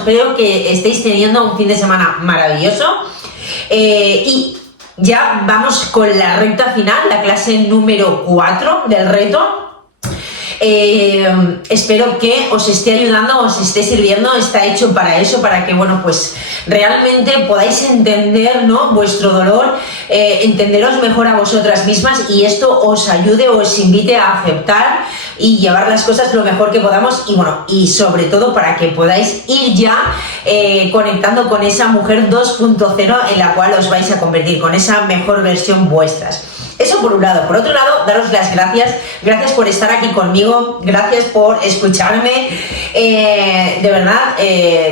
espero que estéis teniendo un fin de semana maravilloso. Y ya vamos con la recta final, la clase número 4 del reto. Espero que os esté ayudando, os esté sirviendo, está hecho para eso, para que, bueno, pues realmente podáis entender, ¿no?, vuestro dolor, entenderos mejor a vosotras mismas y esto os ayude, os invite a aceptar y llevar las cosas lo mejor que podamos y, bueno, y sobre todo para que podáis ir ya conectando con esa mujer 2.0 en la cual os vais a convertir, con esa mejor versión vuestras. Eso por un lado. Por otro lado, daros las gracias. Gracias por estar aquí conmigo. Gracias por escucharme. De verdad,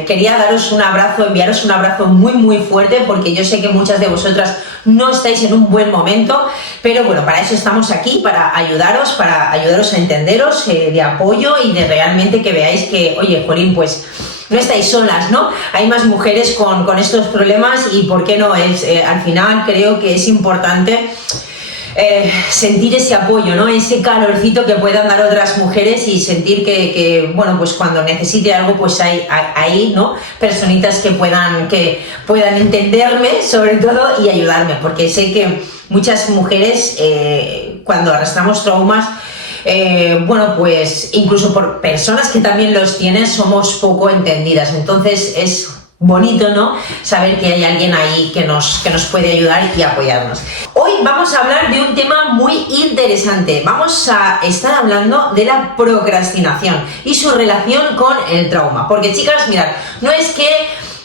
quería daros un abrazo, enviaros un abrazo muy, muy fuerte, porque yo sé que muchas de vosotras no estáis en un buen momento, pero bueno, para eso estamos aquí, para ayudaros a entenderos, de apoyo y de realmente que veáis que, oye, jolín, pues no estáis solas, ¿no? Hay más mujeres con estos problemas y, ¿por qué no? Al final creo que es importante sentir ese apoyo, ¿no? Ese calorcito que puedan dar otras mujeres y sentir que bueno, pues cuando necesite algo, pues hay ¿no?, personitas que puedan entenderme, sobre todo, y ayudarme, porque sé que muchas mujeres, cuando arrastramos traumas, bueno, pues incluso por personas que también los tienen, somos poco entendidas. Entonces es bonito, ¿no?, saber que hay alguien ahí que nos puede ayudar y apoyarnos. Hoy vamos a hablar de un tema muy interesante. Vamos a estar hablando de la procrastinación y su relación con el trauma. Porque, chicas, mirad, no es que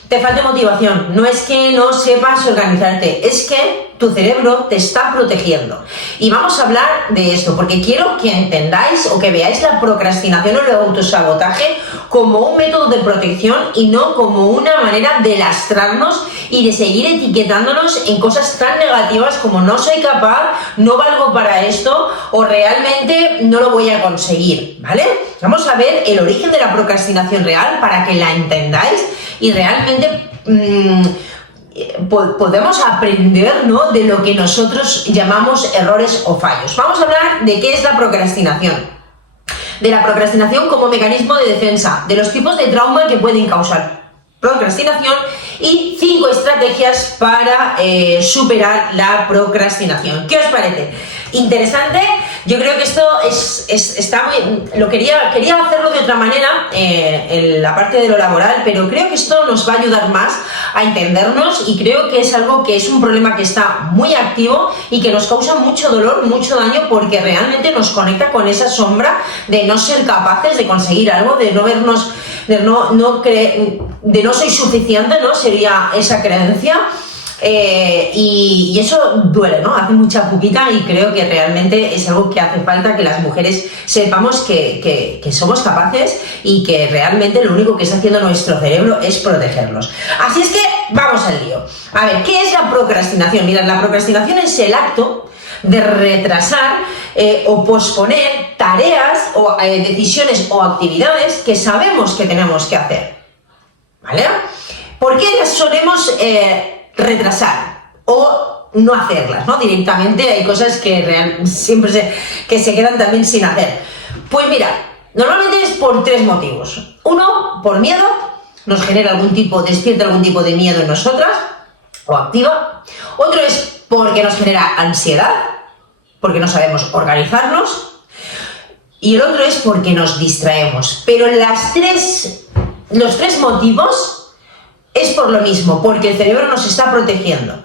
te falte motivación, no es que no sepas organizarte, es que tu cerebro te está protegiendo. Y vamos a hablar de esto porque quiero que entendáis o que veáis la procrastinación o el autosabotaje como un método de protección y no como una manera de lastrarnos y de seguir etiquetándonos en cosas tan negativas como no soy capaz, no valgo para esto o realmente no lo voy a conseguir, ¿vale? Vamos a ver el origen de la procrastinación real para que la entendáis y realmente podemos aprender, ¿no?, de lo que nosotros llamamos errores o fallos. Vamos a hablar de qué es la procrastinación, de la procrastinación como mecanismo de defensa, de los tipos de trauma que pueden causar procrastinación y 5 estrategias para superar la procrastinación. ¿Qué os parece? ¿Interesante? Yo creo que esto está muy... quería hacerlo de otra manera en la parte de lo laboral, pero creo que esto nos va a ayudar más a entendernos y creo que es algo que es un problema que está muy activo y que nos causa mucho dolor, mucho daño, porque realmente nos conecta con esa sombra de no ser capaces de conseguir algo, de no vernos, de no soy suficiente, ¿no? Sería esa creencia. Y eso duele, ¿no? Hace mucha pupita y creo que realmente es algo que hace falta que las mujeres sepamos que somos capaces y que realmente lo único que está haciendo nuestro cerebro es protegernos. Así es que vamos al lío. A ver, ¿qué es la procrastinación? Mirad, la procrastinación es el acto de retrasar o posponer tareas o decisiones o actividades que sabemos que tenemos que hacer, ¿vale? ¿Por qué las solemos retrasar o no hacerlas, ¿no? Directamente hay cosas que siempre se quedan también sin hacer. Pues mira, normalmente es por 3 motivos. Uno, por miedo, despierta algún tipo de miedo en nosotras o activa. Otro es porque nos genera ansiedad, porque no sabemos organizarnos. Y el otro es porque nos distraemos. Pero los tres motivos es por lo mismo, porque el cerebro nos está protegiendo.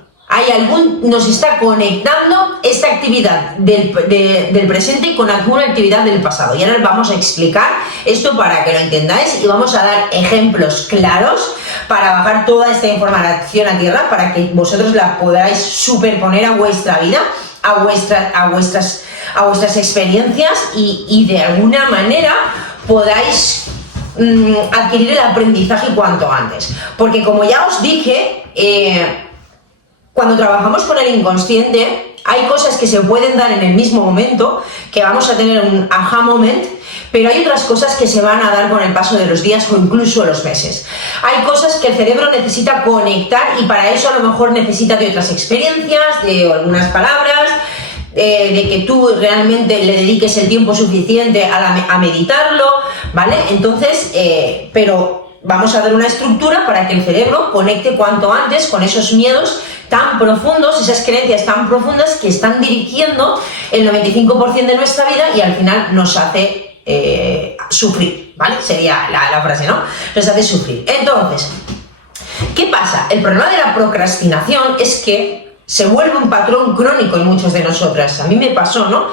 Nos está conectando esta actividad del presente con alguna actividad del pasado. Y ahora vamos a explicar esto para que lo entendáis y vamos a dar ejemplos claros para bajar toda esta información a tierra, para que vosotros la podáis superponer a vuestra vida, a vuestras experiencias y de alguna manera podáis adquirir el aprendizaje cuanto antes. Porque como ya os dije, cuando trabajamos con el inconsciente hay cosas que se pueden dar en el mismo momento, que vamos a tener un aha moment, pero hay otras cosas que se van a dar con el paso de los días o incluso los meses. Hay cosas que el cerebro necesita conectar y para eso a lo mejor necesita de otras experiencias, de algunas palabras, de que tú realmente le dediques el tiempo suficiente a meditarlo, ¿vale? Entonces, pero vamos a dar una estructura para que el cerebro conecte cuanto antes con esos miedos tan profundos, esas creencias tan profundas que están dirigiendo el 95% de nuestra vida y al final nos hace sufrir, ¿vale? Sería la frase, ¿no? Nos hace sufrir. Entonces, ¿qué pasa? El problema de la procrastinación es que se vuelve un patrón crónico en muchos de nosotras. A mí me pasó, ¿no?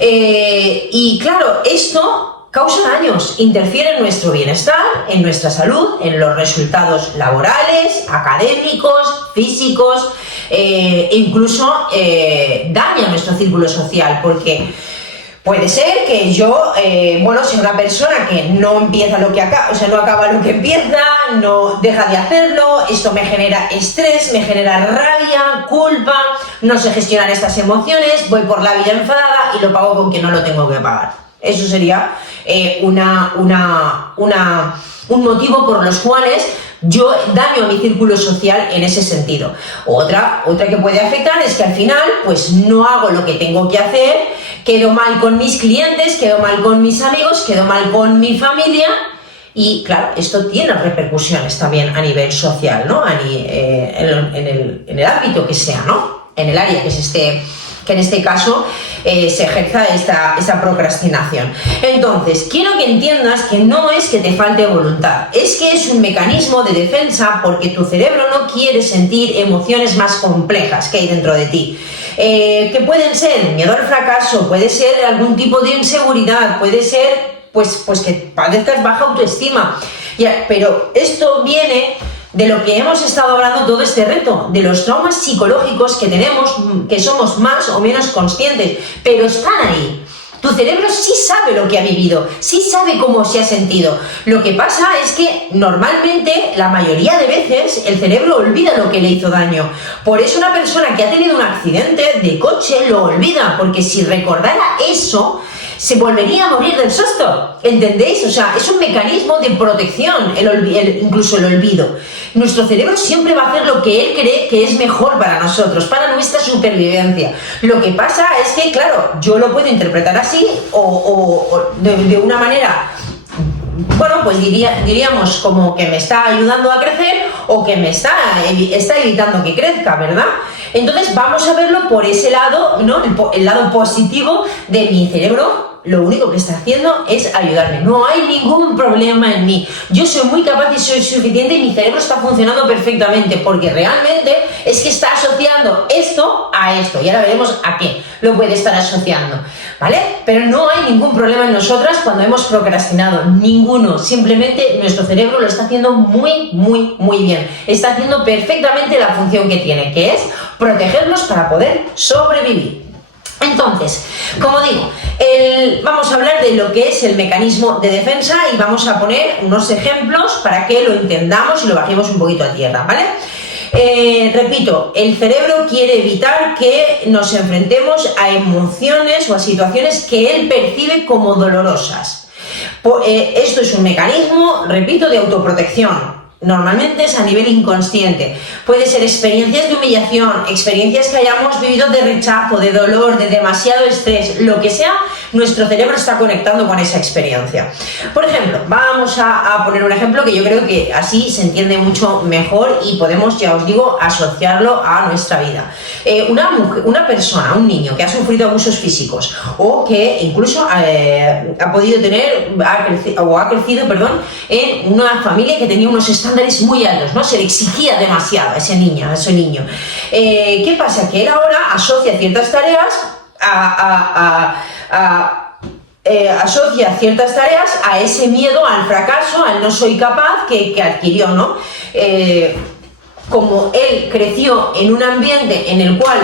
Y claro, esto causa daños, interfiere en nuestro bienestar, en nuestra salud, en los resultados laborales, académicos, físicos, e incluso daña nuestro círculo social, porque puede ser que yo, sea una persona que no empieza lo que acaba, o sea, no acaba lo que empieza, no deja de hacerlo, esto me genera estrés, me genera rabia, culpa, no sé gestionar estas emociones, voy por la vida enfadada y lo pago con que no lo tengo que pagar. Eso sería un motivo por los cuales yo daño a mi círculo social en ese sentido. Otra que puede afectar es que al final pues no hago lo que tengo que hacer, quedo mal con mis clientes, quedo mal con mis amigos, quedo mal con mi familia y claro, esto tiene repercusiones también a nivel social, ¿no? En el ámbito que sea, ¿no? En el área que en este caso se ejerza esta procrastinación. Entonces, quiero que entiendas que no es que te falte voluntad, es que es un mecanismo de defensa porque tu cerebro no quiere sentir emociones más complejas que hay dentro de ti. Que pueden ser miedo al fracaso, puede ser algún tipo de inseguridad, puede ser pues que padezcas baja autoestima, pero esto viene de lo que hemos estado hablando todo este reto, de los traumas psicológicos que tenemos, que somos más o menos conscientes, pero están ahí. Tu cerebro sí sabe lo que ha vivido, sí sabe cómo se ha sentido. Lo que pasa es que normalmente, la mayoría de veces, el cerebro olvida lo que le hizo daño. Por eso una persona que ha tenido un accidente de coche lo olvida, porque si recordara eso, se volvería a morir del susto, ¿entendéis? O sea, es un mecanismo de protección, incluso el olvido. Nuestro cerebro siempre va a hacer lo que él cree que es mejor para nosotros, para nuestra supervivencia. Lo que pasa es que, claro, yo lo puedo interpretar así o de una manera, bueno, pues diríamos como que me está ayudando a crecer o que me está evitando que crezca, ¿verdad? Entonces vamos a verlo por ese lado, ¿no? El lado positivo de mi cerebro. Lo único que está haciendo es ayudarme. No hay ningún problema en mí. Yo soy muy capaz y soy suficiente y mi cerebro está funcionando perfectamente porque realmente es que está asociando esto a esto. Y ahora veremos a qué lo puede estar asociando, ¿vale? Pero no hay ningún problema en nosotras cuando hemos procrastinado. Ninguno. Simplemente nuestro cerebro lo está haciendo muy, muy, muy bien. Está haciendo perfectamente la función que tiene, que es protegernos para poder sobrevivir. Entonces, como digo, vamos a hablar de lo que es el mecanismo de defensa y vamos a poner unos ejemplos para que lo entendamos y lo bajemos un poquito a tierra, ¿vale? Repito, el cerebro quiere evitar que nos enfrentemos a emociones o a situaciones que él percibe como dolorosas. Esto es un mecanismo, repito, de autoprotección. Normalmente es a nivel inconsciente. Puede ser experiencias de humillación, experiencias que hayamos vivido de rechazo, de dolor, de demasiado estrés, lo que sea, nuestro cerebro está conectando con esa experiencia. Por ejemplo, vamos a poner un ejemplo que yo creo que así se entiende mucho mejor y podemos, ya os digo, asociarlo a nuestra vida. Una persona, un niño que ha sufrido abusos físicos o que incluso ha crecido en una familia que tenía unos estándares muy altos, ¿no? Se le exigía demasiado a ese niño. ¿Qué pasa? Que él ahora asocia ciertas tareas asocia ciertas tareas a ese miedo al fracaso, al no soy capaz que adquirió, ¿no? Como él creció en un ambiente en el cual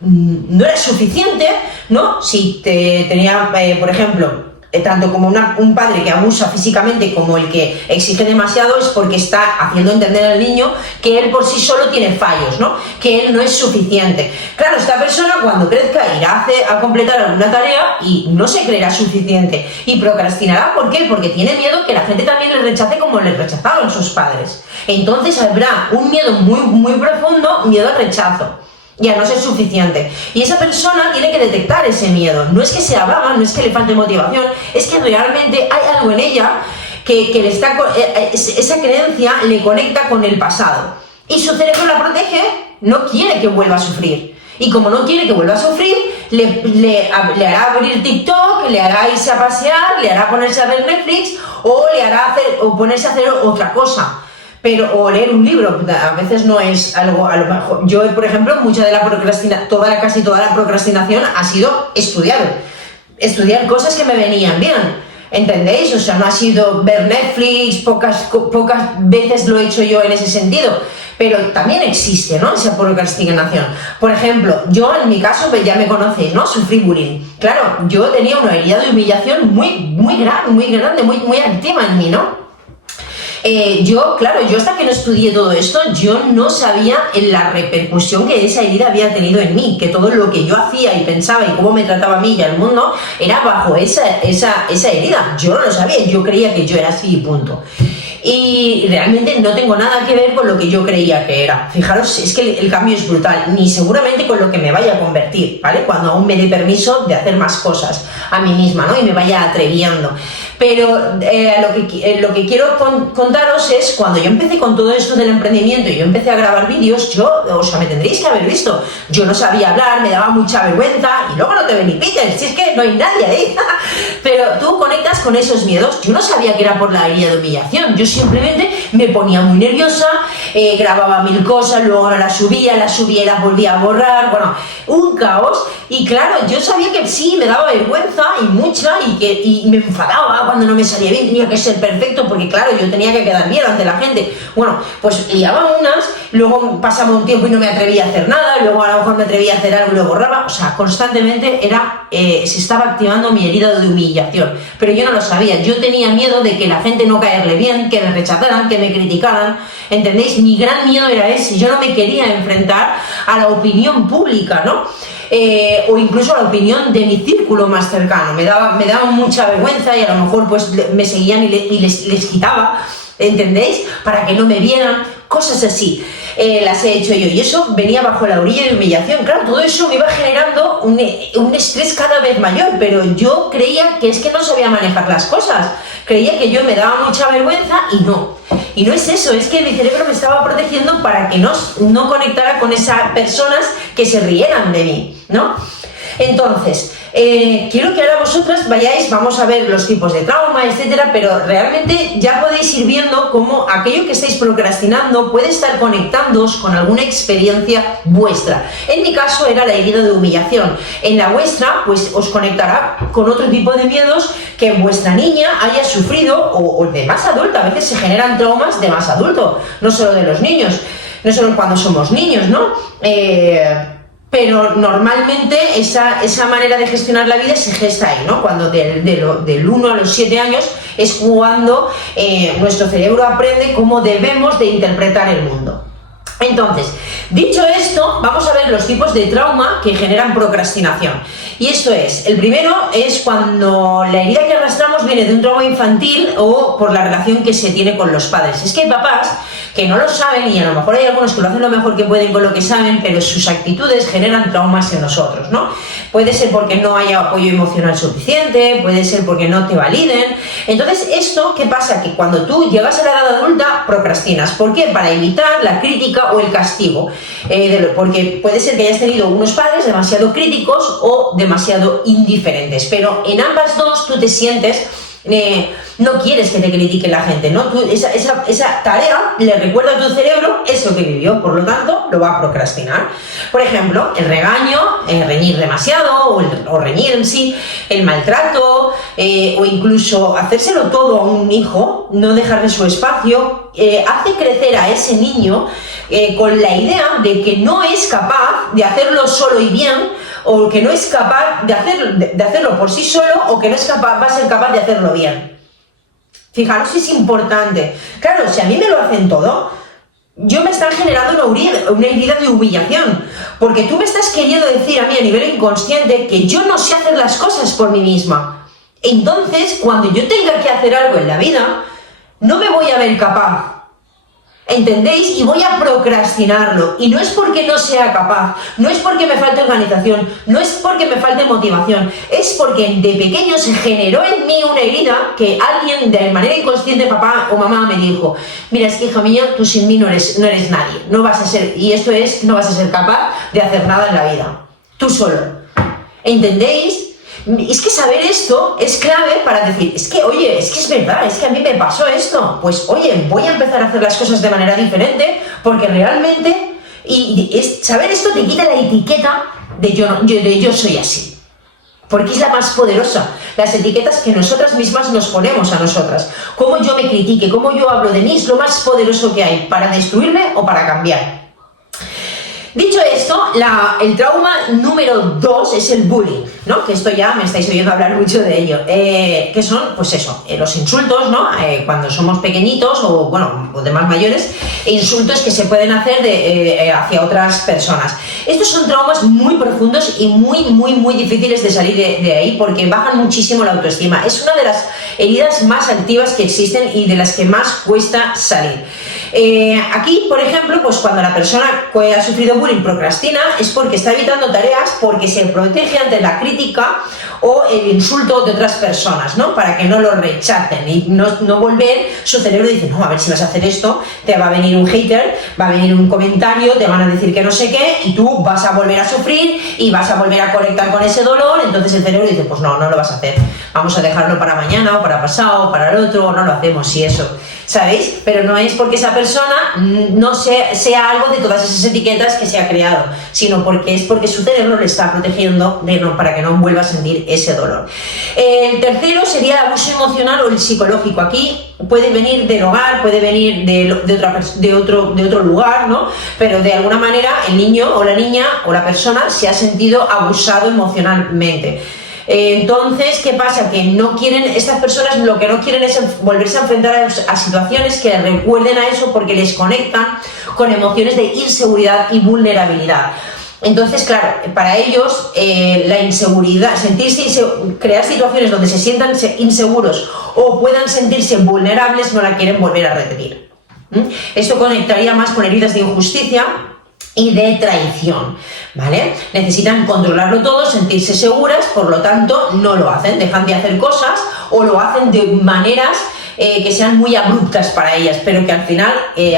no era suficiente, ¿no? Si tenía, por ejemplo, tanto como un padre que abusa físicamente como el que exige demasiado, es porque está haciendo entender al niño que él por sí solo tiene fallos, ¿no? Que él no es suficiente. Claro, esta persona cuando crezca irá a completar alguna tarea y no se creerá suficiente y procrastinará. ¿Por qué? Porque tiene miedo que la gente también le rechace como le rechazaron sus padres. Entonces habrá un miedo muy, muy profundo, miedo al rechazo y a no ser suficiente. Y esa persona tiene que detectar ese miedo. No es que sea vaga, no es que le falte motivación, es que realmente hay algo en ella esa creencia le conecta con el pasado. Y su cerebro la protege, no quiere que vuelva a sufrir. Y como no quiere que vuelva a sufrir, le hará abrir TikTok, le hará irse a pasear, le hará ponerse a ver Netflix o le hará ponerse a hacer otra cosa. O leer un libro, a veces no es algo, a lo mejor. Yo, por ejemplo, casi toda la procrastinación ha sido estudiar cosas que me venían bien, ¿entendéis? O sea, no ha sido ver Netflix, pocas veces lo he hecho yo en ese sentido, pero también existe, ¿no?, esa procrastinación. Por ejemplo, yo en mi caso, pues ya me conocéis, ¿no?, sufrí bullying. Claro, yo tenía una herida de humillación muy grande, muy activa en mí, ¿no? Yo hasta que no estudié todo esto, yo no sabía la repercusión que esa herida había tenido en mí, que todo lo que yo hacía y pensaba y cómo me trataba a mí y al mundo era bajo esa herida. Yo no lo sabía, yo creía que yo era así y punto. Y realmente no tengo nada que ver con lo que yo creía que era. Fijaros, es que el cambio es brutal, ni seguramente con lo que me vaya a convertir, ¿vale? Cuando aún me dé permiso de hacer más cosas a mí misma, ¿no?, y me vaya atreviendo. Pero lo que quiero contaros es, cuando yo empecé con todo esto del emprendimiento y yo empecé a grabar vídeos, me tendréis que haber visto, yo no sabía hablar, me daba mucha vergüenza, y luego no te ven ni Peter, si es que no hay nadie ahí. Pero tú conectas con esos miedos. Yo no sabía que era por la herida de humillación, yo simplemente me ponía muy nerviosa, grababa 1000 cosas, luego no las subía y las volvía a borrar, bueno, un caos. Y claro, yo sabía que sí, me daba vergüenza y mucha, y me enfadaba cuando no me salía bien, tenía que ser perfecto, porque claro, yo tenía que quedar bien ante la gente. Bueno, pues liaba unas, luego pasaba un tiempo y no me atrevía a hacer nada, luego a lo mejor me atrevía a hacer algo y lo borraba. O sea, constantemente se estaba activando mi herida de humillación, pero yo no lo sabía. Yo tenía miedo de que la gente no caerle bien, que me rechazaran, que me criticaran, ¿entendéis? Mi gran miedo era ese. Yo no me quería enfrentar a la opinión pública, ¿no? O incluso a la opinión de mi círculo más cercano. Me daba mucha vergüenza, y a lo mejor pues me seguían y les quitaba, ¿entendéis?, para que no me vieran, cosas así. Las he hecho yo, y eso venía bajo la orilla de humillación. Claro, todo eso me iba generando un estrés cada vez mayor, pero yo creía que es que no sabía manejar las cosas, creía que yo me daba mucha vergüenza, y no es eso, es que mi cerebro me estaba protegiendo para que no conectara con esas personas que se rieran de mí, ¿no? Entonces, quiero que ahora vosotras vamos a ver los tipos de trauma, etcétera, pero realmente ya podéis ir viendo cómo aquello que estáis procrastinando puede estar conectándoos con alguna experiencia vuestra. En mi caso era la herida de humillación. En la vuestra, pues os conectará con otro tipo de miedos que vuestra niña haya sufrido, o de más adulta. A veces se generan traumas de más adulto, no solo de los niños, no solo cuando somos niños, ¿no? Pero normalmente esa manera de gestionar la vida se gesta ahí, ¿no? Cuando del 1 a los 7 años es cuando nuestro cerebro aprende cómo debemos de interpretar el mundo. Entonces, dicho esto, vamos a ver los tipos de trauma que generan procrastinación. Y esto es, el primero es cuando la herida que arrastramos viene de un trauma infantil o por la relación que se tiene con los padres. Es que hay papás que no lo saben, y a lo mejor hay algunos que lo hacen lo mejor que pueden con lo que saben, pero sus actitudes generan traumas en nosotros, ¿no? Puede ser porque no haya apoyo emocional suficiente, puede ser porque no te validen. Entonces, esto, ¿qué pasa? Que cuando tú llegas a la edad adulta, procrastinas. ¿Por qué? Para evitar la crítica o el castigo. Porque puede ser que hayas tenido unos padres demasiado críticos o demasiado indiferentes, pero en ambas dos tú te sientes... no quieres que te critique la gente, ¿no? Esa tarea le recuerda a tu cerebro eso que vivió, por lo tanto lo va a procrastinar. Por ejemplo, el regaño, reñir demasiado, o reñir en sí, el maltrato, o incluso hacérselo todo a un hijo, no dejarle su espacio, hace crecer a ese niño con la idea de que no es capaz de hacerlo solo y bien, o que no es capaz de hacerlo por sí solo, o que no es capaz, va a ser capaz de hacerlo bien. Fijaros si es importante. Claro, si a mí me lo hacen todo, yo me están generando una herida de humillación, porque tú me estás queriendo decir a mí a nivel inconsciente que yo no sé hacer las cosas por mí misma. Entonces, cuando yo tenga que hacer algo en la vida, no me voy a ver capaz. ¿Entendéis? Y voy a procrastinarlo. Y no es porque no sea capaz, no es porque me falte organización, no es porque me falte motivación, es porque de pequeño se generó en mí una herida que alguien de manera inconsciente, papá o mamá, me dijo: mira, es que hija mía, tú sin mí no eres nadie, no vas a ser, y esto es, no vas a ser capaz de hacer nada en la vida, tú solo. ¿Entendéis? Es que saber esto es clave para decir, es que, oye, es que es verdad, es que a mí me pasó esto. Pues, oye, voy a empezar a hacer las cosas de manera diferente porque realmente, saber esto te quita la etiqueta de yo soy así. Porque es la más poderosa. Las etiquetas que nosotras mismas nos ponemos a nosotras. Cómo yo me critique, cómo yo hablo de mí es lo más poderoso que hay para destruirme o para cambiar. Dicho esto, el trauma número 2 es el bullying, ¿no? Que esto ya me estáis oyendo hablar mucho de ello. Que son, pues eso, los insultos, ¿no? Cuando somos pequeñitos o, bueno, o de más mayores, insultos que se pueden hacer hacia otras personas. Estos son traumas muy profundos y muy difíciles de salir de ahí porque bajan muchísimo la autoestima. Es una de las heridas más activas que existen y de las que más cuesta salir. Aquí, por ejemplo, pues cuando la persona que ha sufrido bullying procrastina es porque está evitando tareas, porque se protege ante la crítica o el insulto de otras personas, ¿no? Para que no lo rechacen y no volver, su cerebro dice, no, a ver si vas a hacer esto, te va a venir un hater, va a venir un comentario, te van a decir que no sé qué y tú vas a volver a sufrir y vas a volver a conectar con ese dolor, entonces el cerebro dice, pues no lo vas a hacer, vamos a dejarlo para mañana o para pasado o para el otro, o no lo hacemos y eso. ¿Sabéis? Pero no es porque esa persona no sea algo de todas esas etiquetas que se ha creado, sino porque es porque su cerebro le está protegiendo para que no vuelva a sentir ese dolor. El tercero sería el abuso emocional o el psicológico. Aquí puede venir del hogar, puede venir de otro lugar, ¿no? Pero de alguna manera el niño o la niña o la persona se ha sentido abusado emocionalmente. Entonces, ¿qué pasa? Que no quieren, estas personas lo que no quieren es volverse a enfrentar a situaciones que les recuerden a eso porque les conectan con emociones de inseguridad y vulnerabilidad. Entonces, claro, para ellos la inseguridad, crear situaciones donde se sientan inseguros o puedan sentirse vulnerables no la quieren volver a repetir. Esto conectaría más con heridas de injusticia y de traición, ¿vale? Necesitan controlarlo todo, sentirse seguras, por lo tanto no lo hacen, dejan de hacer cosas o lo hacen de maneras que sean muy abruptas para ellas, pero que al final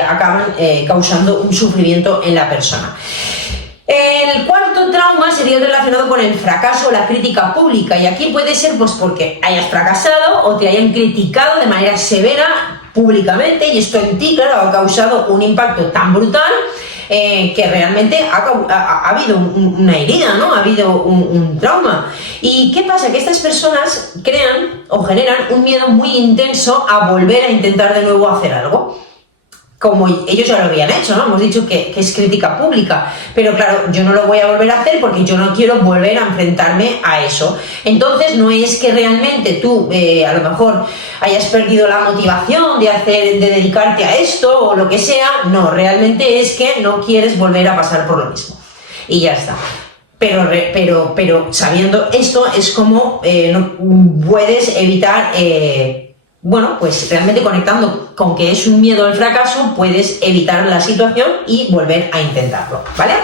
acaban causando un sufrimiento en la persona. El cuarto trauma sería relacionado con el fracaso o la crítica pública, y aquí puede ser pues porque hayas fracasado o te hayan criticado de manera severa públicamente, y esto en ti, claro, ha causado un impacto tan brutal que realmente ha habido una herida, ¿no? Ha habido un trauma. ¿Y qué pasa? Que estas personas crean o generan un miedo muy intenso a volver a intentar de nuevo hacer algo. Como ellos ya lo habían hecho, ¿no? Hemos dicho que es crítica pública, pero claro, yo no lo voy a volver a hacer porque yo no quiero volver a enfrentarme a eso. Entonces no es que realmente tú a lo mejor hayas perdido la motivación de dedicarte a esto o lo que sea, no, realmente es que no quieres volver a pasar por lo mismo y ya está. Pero sabiendo esto es como no puedes evitar bueno, pues realmente conectando con que es un miedo al fracaso, puedes evitar la situación y volver a intentarlo, ¿vale?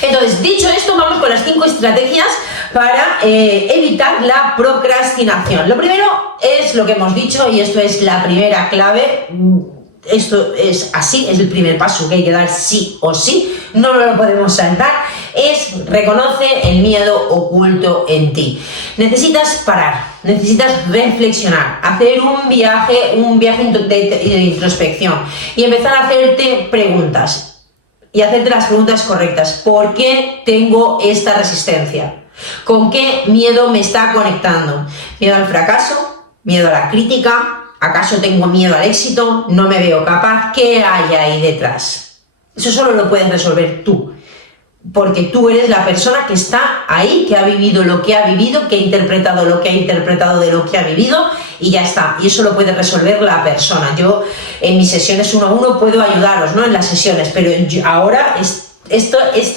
Entonces, dicho esto, vamos con las 5 estrategias para evitar la procrastinación. Lo primero es lo que hemos dicho, y esto es la primera clave. Esto es así, es el primer paso que hay que dar sí o sí, no lo podemos saltar, es reconocer el miedo oculto en ti. Necesitas parar, necesitas reflexionar, hacer un viaje de introspección y empezar a hacerte preguntas y hacerte las preguntas correctas. ¿Por qué tengo esta resistencia? ¿Con qué miedo me está conectando? ¿Miedo al fracaso? ¿Miedo a la crítica? ¿Acaso tengo miedo al éxito? ¿No me veo capaz? ¿Qué hay ahí detrás? Eso solo lo puedes resolver tú, porque tú eres la persona que está ahí, que ha vivido lo que ha vivido, que ha interpretado lo que ha interpretado de lo que ha vivido y ya está. Y eso lo puede resolver la persona. Yo en mis sesiones 1 a 1 puedo ayudaros, ¿no? En las sesiones, pero ahora esto es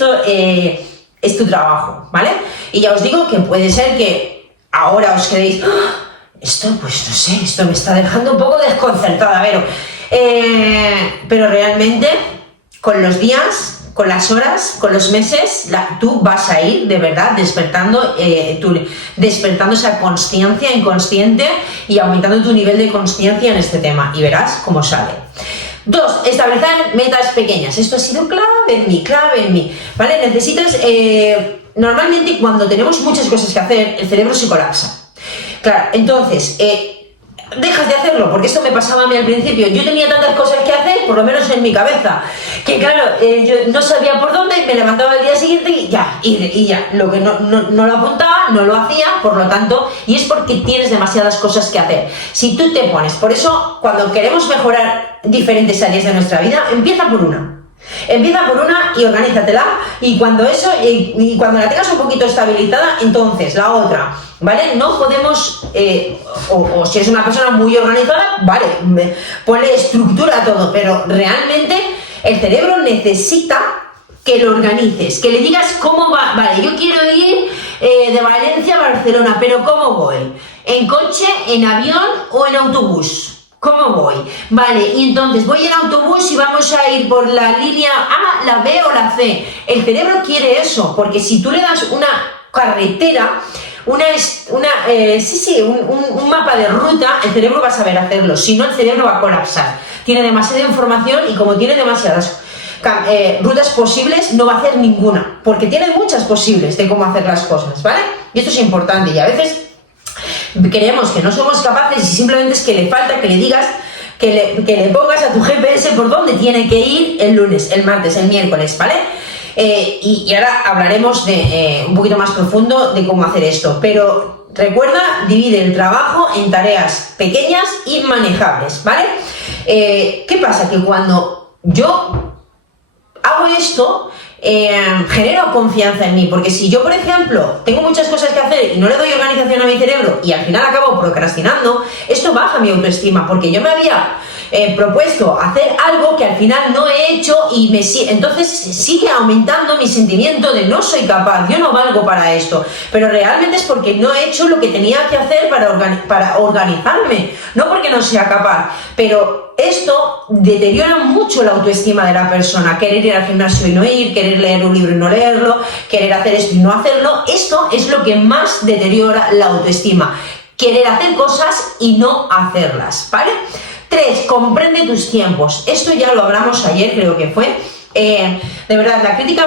tu trabajo, ¿vale? Y ya os digo que puede ser que ahora os quedéis... Esto, pues no sé, esto me está dejando un poco desconcertada. A ver, Pero realmente, con los días, con las horas, con los meses, tú vas a ir de verdad despertando, despertando esa consciencia inconsciente y aumentando tu nivel de consciencia en este tema, y verás cómo sale. 2. Establecer metas pequeñas. Esto ha sido clave en mí, ¿vale? Necesitas, normalmente cuando tenemos muchas cosas que hacer, el cerebro se colapsa. Claro, entonces, dejas de hacerlo, porque esto me pasaba a mí al principio. Yo tenía tantas cosas que hacer, por lo menos en mi cabeza, que claro, yo no sabía por dónde, me levantaba el día siguiente y ya, lo que no lo apuntaba, no lo hacía, por lo tanto, y es porque tienes demasiadas cosas que hacer. Si tú te pones, por eso, cuando queremos mejorar diferentes áreas de nuestra vida, empieza por una y organízatela, y cuando la tengas un poquito estabilizada, entonces la otra, ¿vale? No podemos, o si eres una persona muy organizada, vale, ponle estructura a todo, pero realmente el cerebro necesita que lo organices, que le digas cómo va. Vale, yo quiero ir de Valencia a Barcelona, pero ¿cómo voy? ¿En coche, en avión o en autobús? ¿Cómo voy? Vale, y entonces voy en autobús y vamos a ir por la línea A, la B o la C. El cerebro quiere eso, porque si tú le das una carretera, un mapa de ruta, el cerebro va a saber hacerlo. Si no, el cerebro va a colapsar. Tiene demasiada información, y como tiene demasiadas rutas posibles, no va a hacer ninguna, porque tiene muchas posibles de cómo hacer las cosas, ¿vale? Y esto es importante, y a veces creemos que no somos capaces, y simplemente es que le falta que le digas, que le pongas a tu GPS por dónde tiene que ir el lunes, el martes, el miércoles, ¿vale? Y ahora hablaremos de un poquito más profundo de cómo hacer esto, pero recuerda, divide el trabajo en tareas pequeñas y manejables, ¿vale? ¿Qué pasa? Que cuando yo hago esto, genero confianza en mí, porque si yo, por ejemplo, tengo muchas cosas que hacer y no le doy organización a mi cerebro y al final acabo procrastinando, esto baja mi autoestima, porque yo me había propuesto hacer algo que al final no he hecho, y entonces sigue aumentando mi sentimiento de no soy capaz, yo no valgo para esto, pero realmente es porque no he hecho lo que tenía que hacer para organizarme, no porque no sea capaz. Pero esto deteriora mucho la autoestima de la persona, querer ir al gimnasio y no ir, querer leer un libro y no leerlo, querer hacer esto y no hacerlo. Esto es lo que más deteriora la autoestima, querer hacer cosas y no hacerlas, ¿vale? 3. Comprende tus tiempos. Esto ya lo hablamos ayer, creo que fue. De verdad, la crítica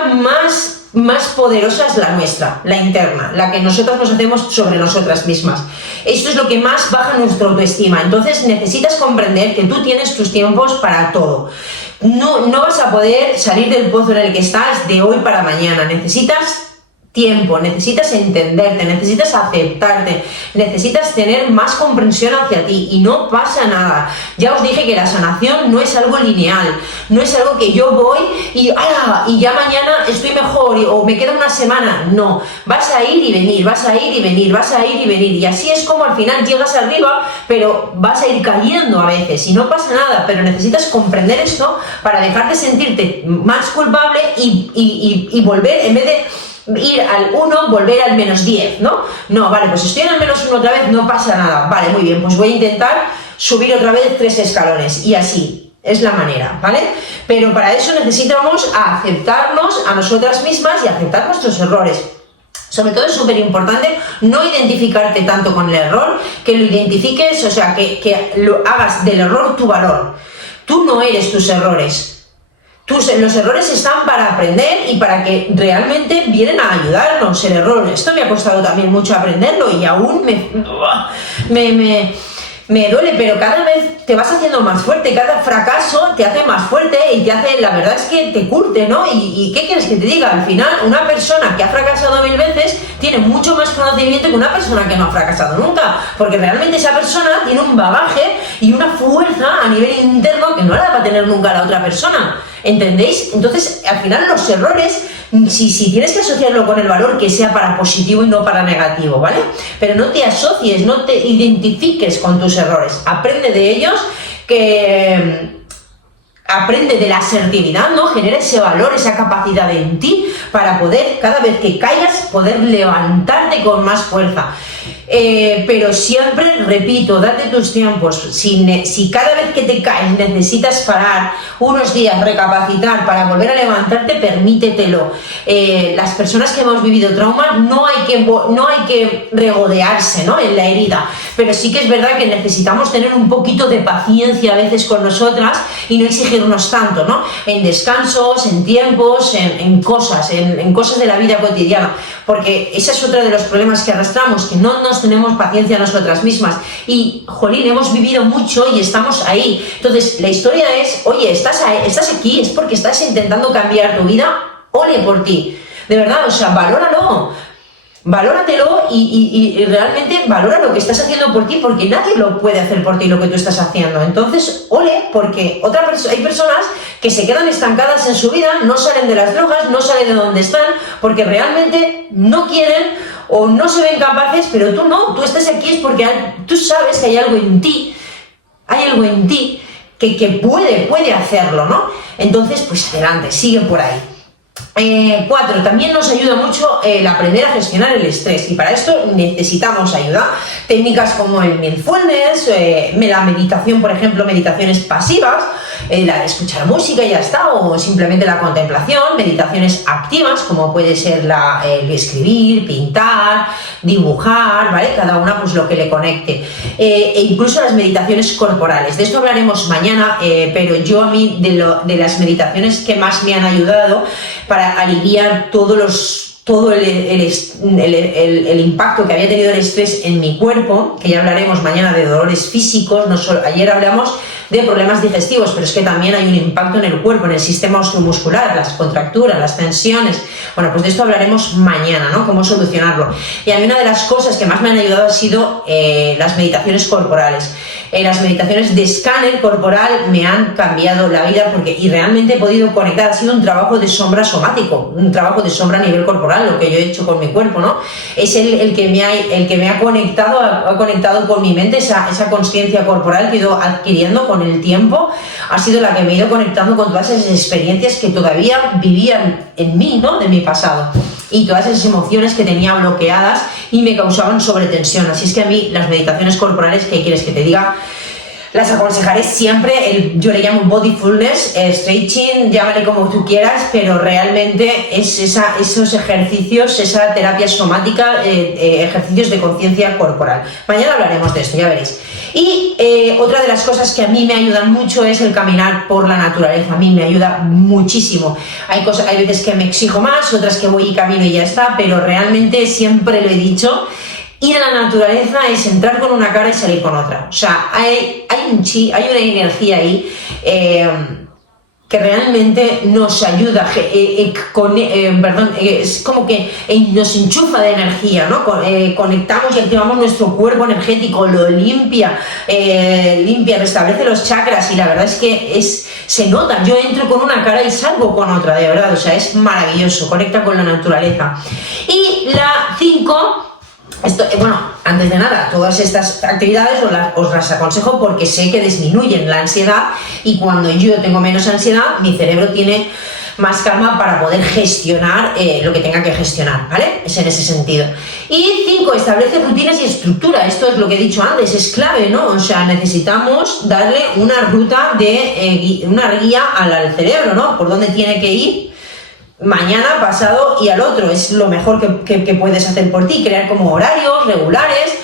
más poderosa es la nuestra, la interna, la que nosotros nos hacemos sobre nosotras mismas. Esto es lo que más baja nuestra autoestima. Entonces necesitas comprender que tú tienes tus tiempos para todo. No vas a poder salir del pozo en el que estás de hoy para mañana. Necesitas tiempo, necesitas entenderte, necesitas aceptarte, necesitas tener más comprensión hacia ti, y no pasa nada. Ya os dije que la sanación no es algo lineal, no es algo que yo voy y ya mañana estoy mejor o me queda una semana. No, vas a ir y venir, vas a ir y venir, vas a ir y venir, y así es como al final llegas arriba, pero vas a ir cayendo a veces y no pasa nada. Pero necesitas comprender esto para dejar de sentirte más culpable y volver, en vez de ir al 1, volver al -10, ¿no? No, vale, pues estoy en el -1 otra vez, no pasa nada. Vale, muy bien, pues voy a intentar subir otra vez 3 escalones, y así es la manera, ¿vale? Pero para eso necesitamos aceptarnos a nosotras mismas y aceptar nuestros errores. Sobre todo es súper importante no identificarte tanto con el error, que lo identifiques, o sea, que lo hagas del error tu valor. Tú no eres tus errores. Los errores están para aprender y para que realmente vienen a ayudarnos. El error, esto me ha costado también mucho aprenderlo, y aún me duele, pero cada vez te vas haciendo más fuerte, cada fracaso te hace más fuerte y te hace, la verdad es que te curte, ¿no? ¿Y qué quieres que te diga? Al final, una persona que ha fracasado 1000 veces tiene mucho más conocimiento que una persona que no ha fracasado nunca, porque realmente esa persona tiene un bagaje y una fuerza a nivel interno que no la va a tener nunca la otra persona, ¿entendéis? Entonces, al final los errores, si tienes que asociarlo con el valor, que sea para positivo y no para negativo, ¿vale? Pero no te asocies, no te identifiques con tus errores, aprende de ellos, aprende de la asertividad, ¿no? Genera ese valor, esa capacidad en ti para poder, cada vez que caigas, poder levantarte con más fuerza. pero siempre, repito, date tus tiempos. Si cada vez que te caes necesitas parar unos días, recapacitar para volver a levantarte, permítetelo. Las personas que hemos vivido traumas no hay que regodearse, ¿no?, en la herida, pero sí que es verdad que necesitamos tener un poquito de paciencia a veces con nosotras y no exigirnos tanto, ¿no?, en descansos, en tiempos, en cosas de la vida cotidiana, porque ese es otro de los problemas que arrastramos, que no nos tenemos paciencia nosotras mismas y, jolín, hemos vivido mucho y estamos ahí. Entonces la historia es, oye, estás aquí, es porque estás intentando cambiar tu vida, ole por ti, de verdad, o sea, valóratelo y realmente valora lo que estás haciendo por ti, porque nadie lo puede hacer por ti lo que tú estás haciendo. Entonces, ole, porque hay personas que se quedan estancadas en su vida, no salen de las drogas, no salen de donde están, porque realmente no quieren o no se ven capaces, pero tú no, tú estás aquí es porque tú sabes que hay algo en ti que puede hacerlo, ¿no? Entonces, pues adelante, sigue por ahí. 4. También nos ayuda mucho el aprender a gestionar el estrés, y para esto necesitamos ayuda. Técnicas como el mindfulness, la meditación, por ejemplo, meditaciones pasivas, la de escuchar música y ya está, o simplemente la contemplación, meditaciones activas como puede ser el escribir, pintar, dibujar, ¿vale? Cada una pues lo que le conecte, e incluso las meditaciones corporales. De esto hablaremos mañana, pero yo a mí de las meditaciones que más me han ayudado para aliviar todo el impacto que había tenido el estrés en mi cuerpo, que ya hablaremos mañana de dolores físicos, no solo, ayer hablamos de problemas digestivos, pero es que también hay un impacto en el cuerpo, en el sistema osteomuscular, las contracturas, las tensiones. Bueno, pues de esto hablaremos mañana, ¿no?, cómo solucionarlo. Y a mí una de las cosas que más me han ayudado ha sido las meditaciones corporales. Las meditaciones de escáner corporal me han cambiado la vida y realmente he podido conectar. Ha sido un trabajo de sombra somático, un trabajo de sombra a nivel corporal, lo que yo he hecho con mi cuerpo, ¿no? Es el que me ha conectado con mi mente, esa conciencia corporal que he ido adquiriendo con el tiempo, ha sido la que me ha ido conectando con todas esas experiencias que todavía vivían en mí, ¿no?, de mi pasado, y todas esas emociones que tenía bloqueadas y me causaban sobretensión. Así es que a mí las meditaciones corporales, ¿qué quieres que te diga?, las aconsejaré siempre. Yo le llamo bodyfulness, stretching, llámale como tú quieras, pero realmente es esos ejercicios, esa terapia somática, ejercicios de conciencia corporal. Mañana hablaremos de esto, ya veréis. Y otra de las cosas que a mí me ayudan mucho es el caminar por la naturaleza. A mí me ayuda muchísimo. Hay veces que me exijo más, otras que voy y camino y ya está, pero realmente siempre lo he dicho, ir a la naturaleza es entrar con una cara y salir con otra. O sea, hay una energía ahí que realmente nos ayuda, es como que nos enchufa de energía, ¿no? Conectamos y activamos nuestro cuerpo energético, lo limpia, restablece los chakras, y la verdad es que se nota. Yo entro con una cara y salgo con otra, de verdad, o sea, es maravilloso, conecta con la naturaleza. Y la 5... antes de nada, todas estas actividades os las aconsejo porque sé que disminuyen la ansiedad, y cuando yo tengo menos ansiedad, mi cerebro tiene más calma para poder gestionar lo que tenga que gestionar, ¿vale? Es en ese sentido. Y 5, establece rutinas y estructura. Esto es lo que he dicho antes, es clave, ¿no? O sea, necesitamos darle una ruta una guía al cerebro, ¿no? Por dónde tiene que ir mañana, pasado y al otro. Es lo mejor que puedes hacer por ti, crear como horarios regulares,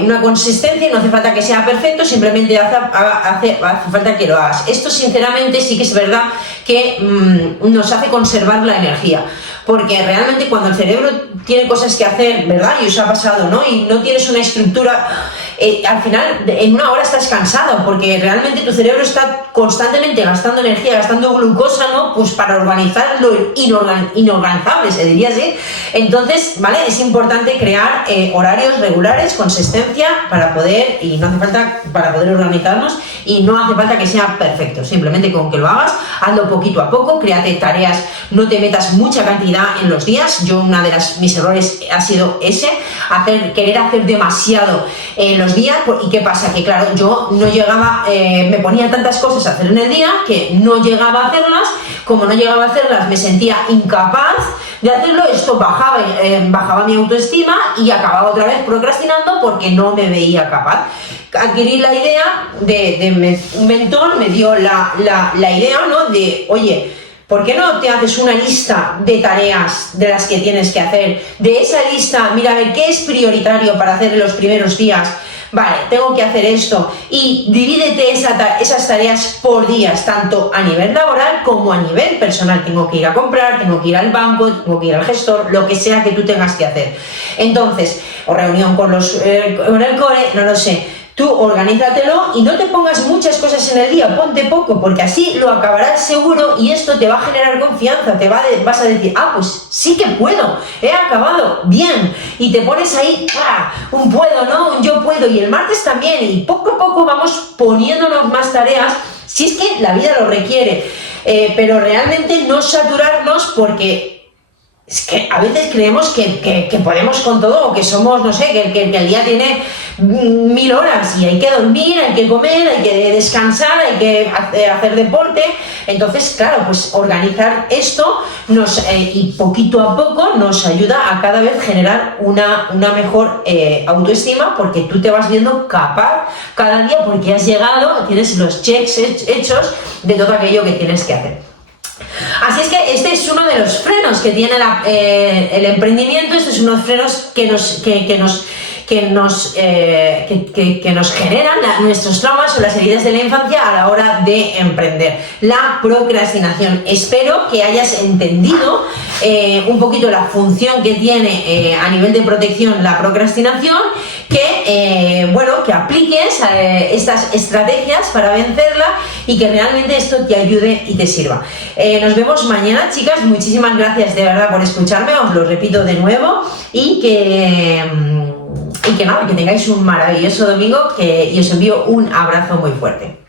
una consistencia. No hace falta que sea perfecto, simplemente hace falta que lo hagas. Esto sinceramente sí que es verdad que nos hace conservar la energía, porque realmente cuando el cerebro tiene cosas que hacer, ¿verdad?, y os ha pasado, ¿no?, y no tienes una estructura, al final en una hora estás cansado, porque realmente tu cerebro está constantemente gastando energía, gastando glucosa, ¿no?, pues para organizar lo inorganizable, se diría así. Entonces, ¿vale?, es importante crear horarios regulares, consistencia, para poder organizarnos, y no hace falta que sea perfecto, simplemente con que lo hagas, hazlo poquito a poco, créate tareas, no te metas mucha cantidad en los días. Yo mis errores ha sido ese, querer hacer demasiado en los días. ¿Y qué pasa? Que claro, yo no llegaba, me ponía tantas cosas a hacer en el día que no llegaba a hacerlas. Como no llegaba a hacerlas, me sentía incapaz, de hacerlo, esto bajaba mi autoestima y acababa otra vez procrastinando porque no me veía capaz. Adquirí la idea un mentor me dio la idea, ¿no? De, oye, ¿por qué no te haces una lista de tareas de las que tienes que hacer? De esa lista, mira, a ver, ¿qué es prioritario para hacer en los primeros días? Vale, tengo que hacer esto. Y divídete esas tareas por días, tanto a nivel laboral como a nivel personal. Tengo que ir a comprar, tengo que ir al banco, tengo que ir al gestor, lo que sea que tú tengas que hacer. Entonces, o reunión con el core, no lo sé. Tú organízatelo y no te pongas muchas cosas en el día, ponte poco, porque así lo acabarás seguro y esto te va a generar confianza, vas a decir, ah, pues sí que puedo, he acabado, bien, y te pones ahí, un puedo, ¿no? Un yo puedo, y el martes también, y poco a poco vamos poniéndonos más tareas, si es que la vida lo requiere, pero realmente no saturarnos porque... Es que a veces creemos que podemos con todo, o que somos, no sé, que el día tiene 1000 horas y hay que dormir, hay que comer, hay que descansar, hay que hacer deporte. Entonces, claro, pues organizar esto y poquito a poco nos ayuda a cada vez generar una mejor autoestima, porque tú te vas viendo capaz cada día porque has llegado, tienes los checks hechos de todo aquello que tienes que hacer. Así es que este es uno de los frenos que tiene el emprendimiento. Estos son unos frenos que nos generan nuestros traumas o las heridas de la infancia a la hora de emprender. La procrastinación. Espero que hayas entendido un poquito la función que tiene a nivel de protección la procrastinación, que apliques estas estrategias para vencerla y que realmente esto te ayude y te sirva. Nos vemos mañana, chicas. Muchísimas gracias de verdad por escucharme, os lo repito de nuevo, y que nada, que tengáis un maravilloso domingo y os envío un abrazo muy fuerte.